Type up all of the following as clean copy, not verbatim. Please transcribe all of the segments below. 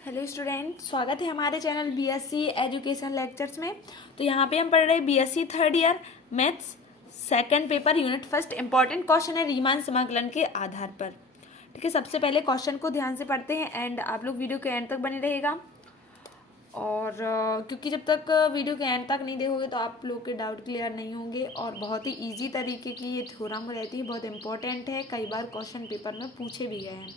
Hello student, स्वागत है हमारे चैनल बीएससी एजुकेशन लेक्चर्स में। तो यहाँ पे हम पढ़ रहे हैं BSc third year maths second paper unit first. Important question है रीमान समाकलन के आधार पर। ठीक है, सबसे पहले क्वेश्चन को ध्यान से पढ़ते हैं एंड आप लोग वीडियो के एंड तक बने रहेगा। और क्योंकि जब तक वीडियो के एंड तक नहीं देखोगे तो आप लोग के डाउट क्लियर नहीं होंगे। और बहुत ही ईजी तरीके की ये थ्योरम रहती है, बहुत इंपॉर्टेंट है, कई बार क्वेश्चन पेपर में पूछे भी गए हैं।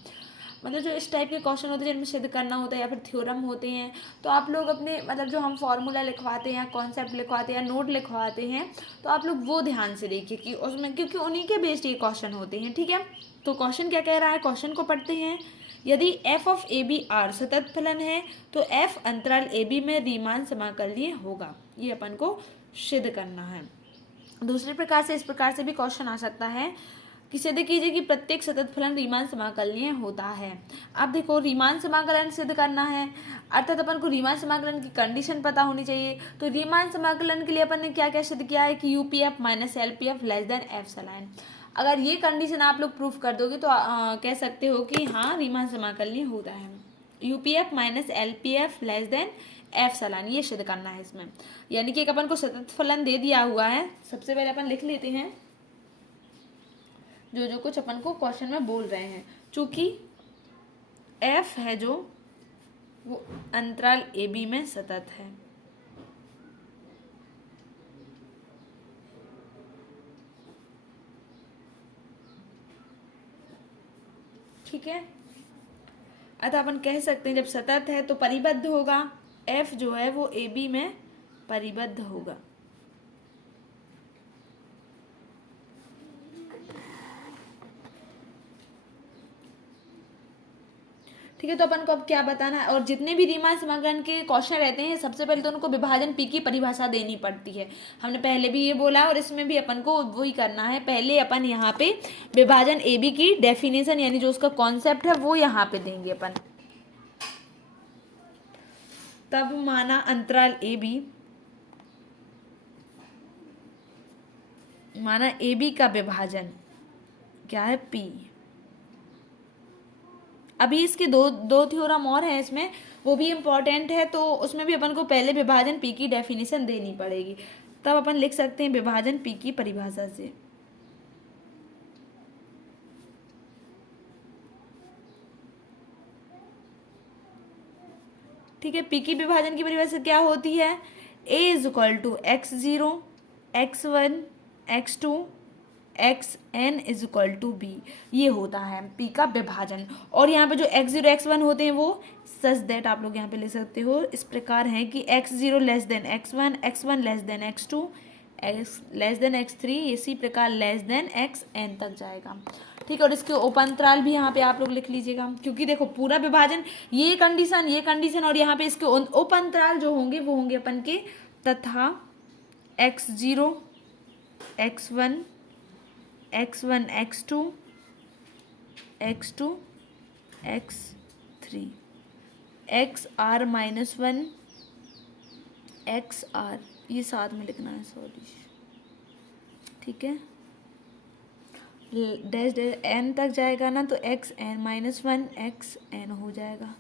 मतलब जो इस टाइप के क्वेश्चन होते हैं जिनमें सिद्ध करना होता है या फिर थ्योरम होते हैं, तो आप लोग अपने मतलब जो हम फॉर्मूला लिखवाते हैं या कॉन्सेप्ट लिखवाते हैं या नोट लिखवाते हैं, तो आप लोग वो ध्यान से देखिए कि उसमें, क्योंकि उन्हीं के बेस्ड ये क्वेश्चन होते हैं। ठीक है, तो क्वेश्चन क्या कह रहा है, क्वेश्चन को पढ़ते हैं। यदि f of A B R सतत फलन है तो f अंतराल ए बी में रीमान समाकलनीय होगा। ये अपन को सिद्ध करना है। दूसरे प्रकार से, इस प्रकार से भी क्वेश्चन आ सकता है कि सिद्ध कीजिए कि प्रत्येक सतत फलन रीमान समाकलनीय होता है। अब देखो, रीमान समाकलन सिद्ध करना है अर्थात अपन को रीमान समाकलन की कंडीशन पता होनी चाहिए। तो रीमान समाकलन के लिए अपन ने क्या क्या सिद्ध किया है कि UPF minus LPF less than epsilon. अगर ये कंडीशन आप लोग प्रूफ कर दोगे तो कह सकते हो कि हाँ रीमान समाकलनीय होता है। UPF minus LPF less than epsilon, ये सिद्ध करना है इसमें। यानी कि एक अपन को सतत फलन दे दिया हुआ है। सबसे पहले अपन लिख लेते हैं जो जो कुछ अपन को क्वेश्चन में बोल रहे हैं। चूंकि एफ है जो वो अंतराल ए बी में सतत है। ठीक है, अतः अपन कह सकते हैं जब सतत है तो परिबद्ध होगा। एफ जो है वो ए बी में परिबद्ध होगा। ठीक है, तो अपन को अब क्या बताना है। और जितने भी रीमान समाकलन के क्वेश्चन रहते हैं सबसे पहले तो उनको विभाजन पी की परिभाषा देनी पड़ती है। हमने पहले भी ये बोला और इसमें भी अपन को वही करना है। पहले अपन यहाँ पे विभाजन ए बी की डेफिनेशन यानी जो उसका कॉन्सेप्ट है वो यहाँ पे देंगे अपन। तब माना अंतराल ए बी, माना ए बी का विभाजन क्या है, पी। अभी इसके दो थ्योरम और हैं इसमें, वो भी इम्पोर्टेंट है, तो उसमें भी अपन को पहले विभाजन पी की डेफिनेशन देनी पड़ेगी। तब अपन लिख सकते हैं विभाजन पी की परिभाषा से। ठीक है, पी की विभाजन की परिभाषा क्या होती है, A is equal to X zero x one x two X N is equal to B. ये होता है पी का विभाजन। और यहाँ पे जो एक्स जीरो एक्स वन होते हैं वो सच दैट आप लोग यहाँ पे ले सकते हो इस प्रकार है कि x zero less than x one less than x two, x less than x three, इसी प्रकार लेस देन एक्स एन तक जाएगा। ठीक है, और इसके उपअंतराल भी यहाँ पे आप लोग लिख लीजिएगा, क्योंकि देखो पूरा विभाजन ये कंडीशन और यहाँ पे इसके उपअंतराल जो होंगे वो होंगे अपन के तथा x zero x one x two x three, x r minus one x r, ये साथ में लिखना है, सॉरी। ठीक है, डैश डैश एन तक जाएगा ना तो x n minus one x n हो जाएगा।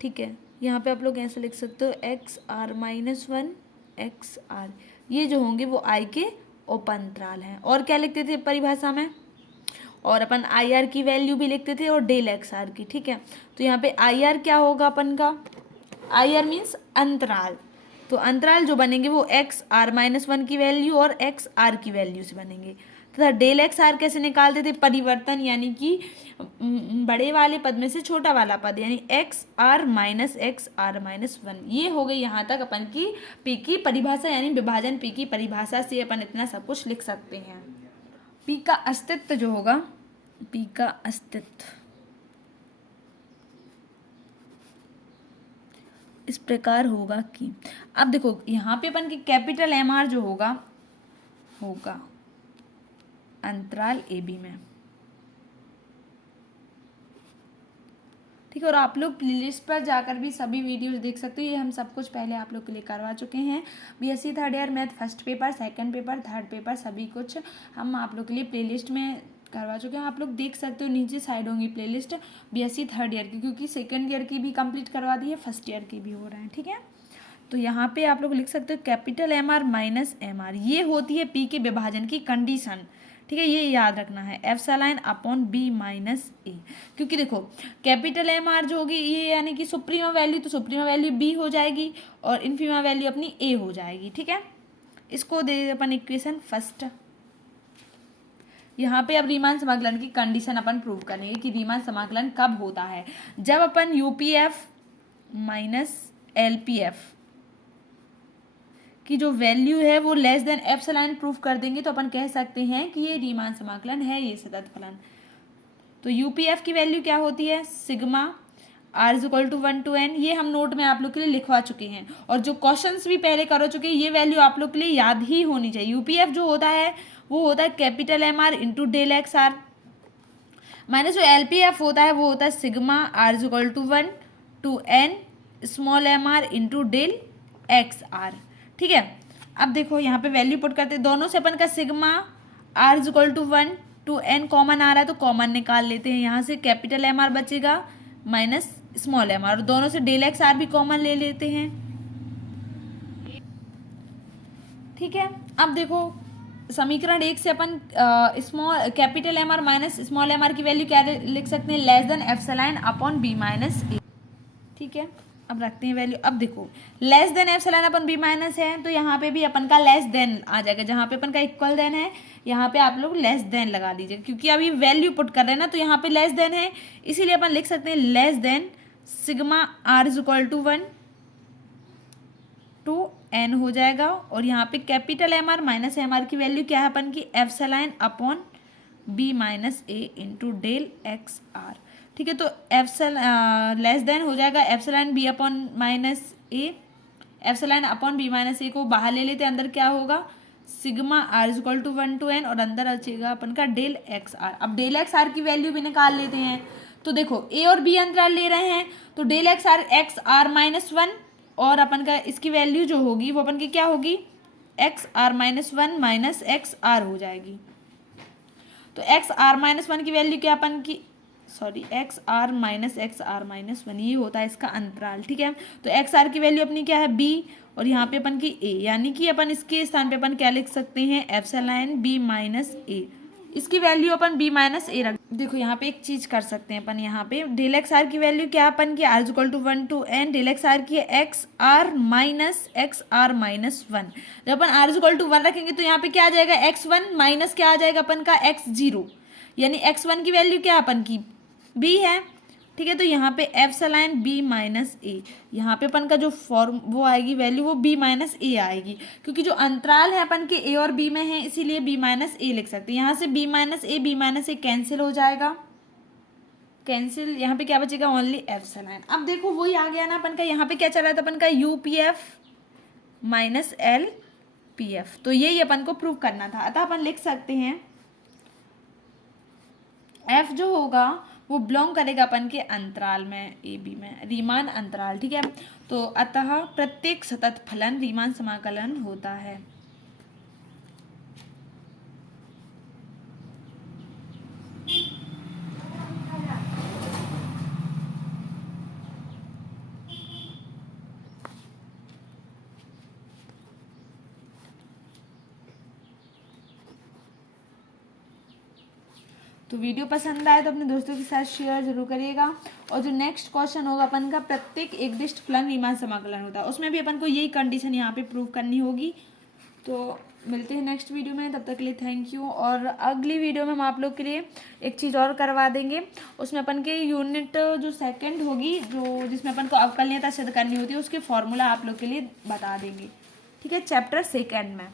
ठीक है, यहाँ पे आप लोग ऐसे लिख सकते हो x r minus one x r, ये जो होंगे वो आई के उपअंतराल हैं। और क्या लिखते थे परिभाषा में, और अपन आई आर की वैल्यू भी लिखते थे और डेल एक्स आर की। ठीक है, तो यहाँ पे आई आर क्या होगा अपन का, आई आर मीन्स अंतराल। तो अंतराल जो बनेंगे वो एक्स आर माइनस वन की वैल्यू और एक्स आर की वैल्यू से बनेंगे। तथा डेल एक्स आर कैसे निकालते थे, परिवर्तन यानी कि बड़े वाले पद में से छोटा वाला पद यानी एक्स आर माइनस वन। ये हो गई यहाँ तक अपन की पी की परिभाषा, यानी विभाजन पी की परिभाषा से अपन इतना सब कुछ लिख सकते हैं। पी का अस्तित्व जो होगा, पी का अस्तित्व इस प्रकार होगा कि, अब देखो यहाँ पे अपन की कैपिटल एम आर जो होगा अंतराल ए बी में। ठीक है, और आप लोग प्लेलिस्ट पर जाकर भी सभी वीडियोस देख सकते हो। ये हम सब कुछ पहले आप लोग के लिए करवा चुके हैं। BSc third year math first paper, second paper, third paper, सभी कुछ हम आप लोग के लिए प्लेलिस्ट में करवा चुके हैं। आप लोग देख सकते हो नीचे साइड होंगी प्लेलिस्ट बीएससी थर्ड ईयर की, क्योंकि सेकंड ईयर की भी कंप्लीट करवा दी है, फर्स्ट ईयर की भी हो रहे हैं। ठीक है, तो यहाँ पे आप लोग लिख सकते हो कैपिटल MR माइनस MR, ये होती है P के विभाजन की कंडीशन। ठीक है, ये याद रखना है, epsilon upon B minus A। क्योंकि देखो कैपिटल MR जो होगी ये यानी कि सुप्रीमा वैल्यू, तो सुप्रीमा वैल्यू B हो जाएगी और इनफीमा वैल्यू अपनी A हो जाएगी। ठीक है, इसको दे अपन इक्वेशन फर्स्ट। यहाँ पे अब रीमान समाकलन की कंडीशन अपन प्रूव करेंगे कि रीमान समाकलन कब होता है, जब अपन UPF माइनस LPF की जो वैल्यू है वो लेस देन एप्सिलॉन प्रूफ कर देंगे, तो अपन कह सकते हैं कि ये रीमान समाकलन है, ये सतत फलन। तो UPF की वैल्यू क्या होती है, sigma R is equal to 1 to n, ये हम नोट में आप लोग के लिए लिखवा चुके हैं, और जो क्वेश्चंस भी पहले करो चुके हैं, ये वैल्यू आप लोग के लिए याद ही होनी चाहिए। UPF जो होता है वो होता है capital MR into del x r, minus जो LPF होता है वो होता है sigma R is equal to 1 to n small MR into del x r. ठीक है, अब देखो यहाँ पे वैल्यू पुट करते हैं, दोनों से अपन का sigma R is equal to 1 to n common आ रहा है, तो कॉमन निकाल लेते हैं। यहाँ से कैपिटल MR बचेगा माइनस स्मॉल MR, और दोनों से डेल एक्स आर भी कॉमन ले लेते हैं। ठीक है, अब देखो समीकरण 1 से अपन small capital MR minus small MR की वैल्यू क्या लिख सकते हैं, less than epsilon upon B minus A। ठीक है, अब रखते हैं वैल्यू। अब देखो लेस देन एप्सिलॉन अपन B माइनस है, तो यहाँ पे भी अपन का लेस देन आ जाएगा, जहाँ पे अपन का इक्वल देन है यहाँ पे आप लोग लेस देन लगा दीजिए, क्योंकि अभी वैल्यू पुट कर रहे हैं ना, तो यहाँ पे लेस देन है, इसीलिए अपन लिख सकते हैं less than sigma R is equal to 1 to n हो जाएगा, और यहाँ पे कैपिटल MR माइनस MR की वैल्यू क्या है अपन की, epsilon upon B minus A into del x r. ठीक है, तो लेस देन हो जाएगा epsilon B upon minus A, epsilon upon B minus A को बाहर ले लेते हैं, अंदर क्या होगा sigma R is equal to 1 to n, और अंदर बचेगा अपन का डेल एक्स आर। अब डेल एक्स आर की वैल्यू भी निकाल लेते हैं, तो देखो A और B अंतराल ले रहे हैं, तो डेल एक्स आर माइनस 1, और अपन का इसकी वैल्यू जो होगी वो अपन की क्या होगी, x r minus 1 minus x r हो जाएगी। तो एक्स आर माइनस 1 की वैल्यू क्या अपन की, sorry x r minus x one, ये होता है इसका अंतराल। ठीक है, तो एक्स आर की वैल्यू अपनी क्या है B, और यहाँ पे अपन की A, यानी कि अपन इसके स्थान पे अपन क्या लिख सकते हैं, एप्सिलॉन B माइनस A, इसकी value upon B minus A रख। देखो यहाँ पे एक चीज कर सकते हैं अपन, यहाँ पे डेल एक्स आर की वैल्यू क्या अपन की, R is equal to 1 to n, del x r की एक्स आर माइनस 1। जब अपन R इज इक्वल टू 1 रखेंगे तो यहाँ पे क्या आ जाएगा, x1 माइनस क्या आ जाएगा अपन का x0, यानी x1 की वैल्यू क्या अपन की B है। ठीक है, तो यहाँ पे एप्सिलॉन B माइनस A, यहाँ पे अपन का जो फॉर्म वो आएगी वैल्यू वो B माइनस A आएगी, क्योंकि जो अंतराल है अपन के A और B में है, इसीलिए B माइनस A लिख सकते हैं। यहाँ से B माइनस A कैंसिल हो जाएगा, कैंसिल, यहाँ पे क्या बचेगा ओनली एप्सिलॉन। अब देखो वही आ गया ना अपन का, यहाँ पे क्या चल रहा था अपन का UPF माइनस LPF, तो यही अपन को प्रूव करना था। अतः अपन लिख सकते हैं F जो होगा वो बिलोंग करेगा अपन के अंतराल में AB में, रीमान अंतराल। ठीक है, तो अतः प्रत्येक सतत फलन रीमान समाकलन होता है। तो वीडियो पसंद आए तो अपने दोस्तों के साथ शेयर जरूर करिएगा, और जो नेक्स्ट क्वेश्चन होगा अपन का प्रत्येक एकदिष्ट फलन रीमान समाकलन होता है, उसमें भी अपन को यही कंडीशन यहाँ पे प्रूव करनी होगी। तो मिलते हैं नेक्स्ट वीडियो में, तब तक के लिए थैंक यू। और अगली वीडियो में हम आप लोग के लिए एक चीज़ और करवा देंगे, उसमें अपन के यूनिट जो सेकेंड होगी, जो जिसमें अपन को अवकलनीयता सिद्ध करनी होती है, उसके फॉर्मूला आप लोग के लिए बता देंगे। ठीक है, चैप्टर सेकेंड में।